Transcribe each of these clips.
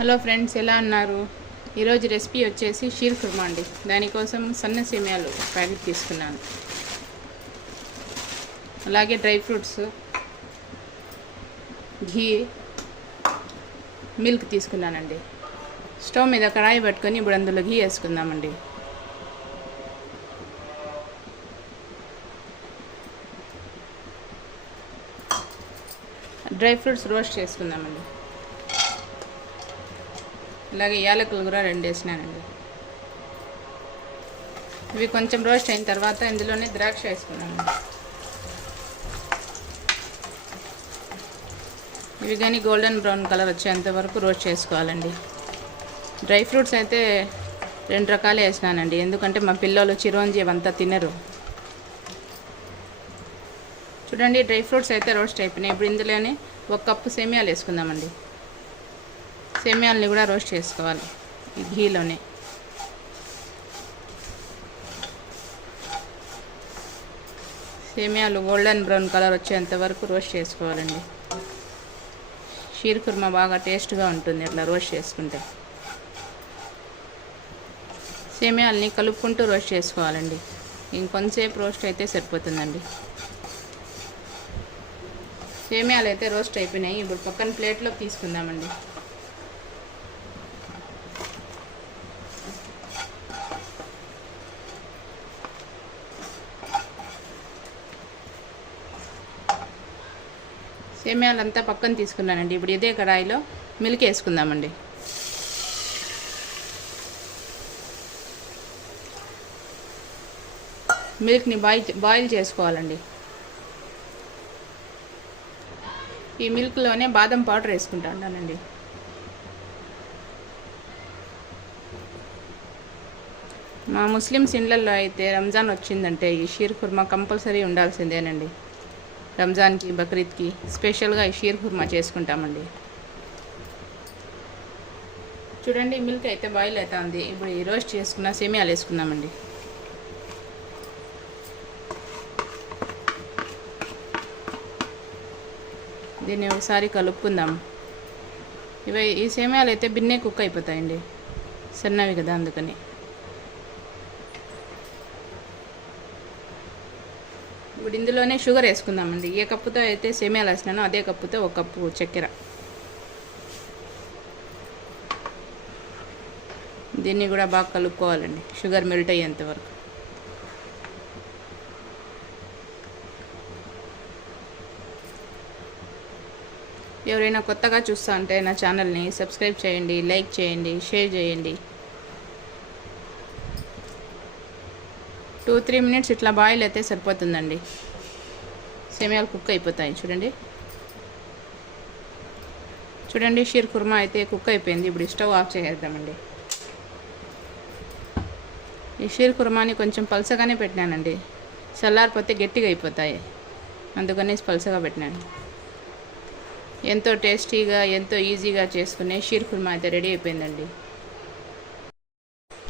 Hello friends ఎలా ఉన్నారు? ఈరోజు రెసిపీ వచ్చేసి షీర్ కుర్మా అండి. దానికోసం సన్న సేమియాలు ప్యాకెట్ తీసుకున్నాను. అలాగే డ్రై ఫ్రూట్స్ ఘీ మిల్క్ తీసుకున్నానండి. స్టవ్ మీద కడాయి పట్టుకొని ఇప్పుడు అందులో ఘీ వేసుకుందామండి. డ్రై ఫ్రూట్స్ రోస్ట్ చేసుకుందామండి. అలాగే యాలకులు కూడా రెండు వేసినానండి. ఇవి కొంచెం రోస్ట్ అయిన తర్వాత ఇందులోనే ద్రాక్ష వేసుకున్నాను. ఇవి కానీ గోల్డెన్ బ్రౌన్ కలర్ వచ్చేంత వరకు రోస్ట్ చేసుకోవాలండి. డ్రై ఫ్రూట్స్ అయితే రెండు రకాలు వేసినానండి. ఎందుకంటే మా పిల్లలు చిరోంజీ అవంతా తినరు. చూడండి డ్రై ఫ్రూట్స్ అయితే రోస్ట్ అయిపోయినాయి. ఇప్పుడు ఇందులోనే ఒక కప్పు సేమియాలు వేసుకుందామండి. సేమియాలని కూడా రోస్ట్ చేసుకోవాలి ఈ ఘీలోనే. సేమియాలు గోల్డెన్ బ్రౌన్ కలర్ వచ్చేంత వరకు రోస్ట్ చేసుకోవాలండి. షీర్ కుర్మా బాగా టేస్ట్గా ఉంటుంది అట్లా రోస్ట్ చేసుకుంటే. సేమియాలని కలుపుకుంటూ రోస్ట్ చేసుకోవాలండి. ఇంకొంతసేపు రోస్ట్ అయితే సరిపోతుందండి. సేమియాలు అయితే రోస్ట్ అయిపోయినాయి. ఇప్పుడు పక్కన ప్లేట్లోకి తీసుకుందామండి. సేమ్యాలంతా పక్కన తీసుకున్నానండి. ఇప్పుడు ఇదే కడాయిలో మిల్క్ వేసుకుందామండి. మిల్క్ని బాయిల్ బాయిల్ చేసుకోవాలండి. ఈ మిల్క్లోనే బాదం పౌడర్ వేసుకుంటానండి మా ముస్లిమ్స్ ఇండ్లలో అయితే రంజాన్ వచ్చిందంటే ఈ షీర్ కుర్మా కంపల్సరీ ఉండాల్సిందేనండి. రంజాన్కి బక్రీద్కి స్పెషల్గా ఈ షీర్ కుర్మా చేసుకుంటామండి. చూడండి మిల్క్ అయితే బాయిల్ అవుతుంది ఇప్పుడు ఈ రోస్ట్ చేసుకున్న సేమియాలు వేసుకున్నామండి దీన్ని ఒకసారి కలుపుకుందాం. ఇవి ఈ సేమియాలు అయితే బిన్నే కుక్ అయిపోతాయండి. సన్నవి కదా అందుకని. ఇప్పుడు ఇందులోనే షుగర్ వేసుకుందామండి. ఏ కప్పుతో అయితే సేమియాలు వేసినానో అదే కప్పుతో ఒక కప్పు చక్కెర. దీన్ని కూడా బాగా కలుపుకోవాలండి. షుగర్ మెల్ట్ అయ్యేంత వరకు. ఎవరైనా కొత్తగా చూస్తా ఉంటే నా ఛానల్ని సబ్స్క్రైబ్ చేయండి లైక్ చేయండి షేర్ చేయండి. టూ త్రీ మినిట్స్ ఇట్లా బాయిల్ అయితే సరిపోతుందండి. సేమియాలు కుక్ అయిపోతాయి చూడండి. చూడండి షీర్ కుర్మా అయితే కుక్ అయిపోయింది. ఇప్పుడు స్టవ్ ఆఫ్ చేసేద్దామండి. ఈ షీర్ కుర్మాని కొంచెం పలసగానే పెట్టినానండి. చల్లారిపోతే గట్టిగా అయిపోతాయి. అందుకని పలసగా పెట్టినాను. ఎంతో టేస్టీగా ఎంతో ఈజీగా చేసుకునే షీర్ కుర్మా అయితే రెడీ అయిపోయిందండి.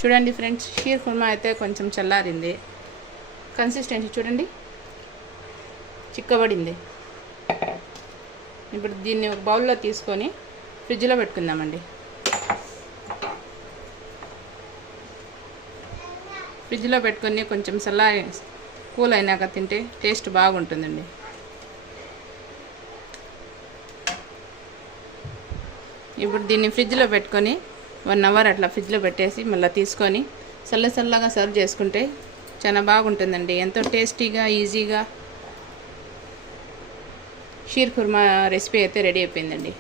చూడండి ఫ్రెండ్స్ షీర్ కుర్మా అయితే కొంచెం చల్లారింది. కన్సిస్టెన్సీ చూడండి. చిక్కబడింది. ఇప్పుడు దీన్ని ఒక బౌల్లో తీసుకొని ఫ్రిడ్జ్లో పెట్టుకుందామండి. ఫ్రిడ్జ్లో పెట్టుకొని కొంచెం చల్లారి కూల్ అయినాక తింటే టేస్ట్ బాగుంటుందండి. ఇప్పుడు దీన్ని ఫ్రిడ్జ్లో పెట్టుకొని వన్ అవర్ అట్లా ఫ్రిడ్జ్లో పెట్టేసి మళ్ళీ తీసుకొని చల్ల చల్లగా సర్వ్ చేసుకుంటే చాలా బాగుంటుందండి. ఎంతో టేస్టీగా ఈజీగా. షీర్ కుర్మా రెసిపీ అయితే రెడీ అయిపోయిందండి.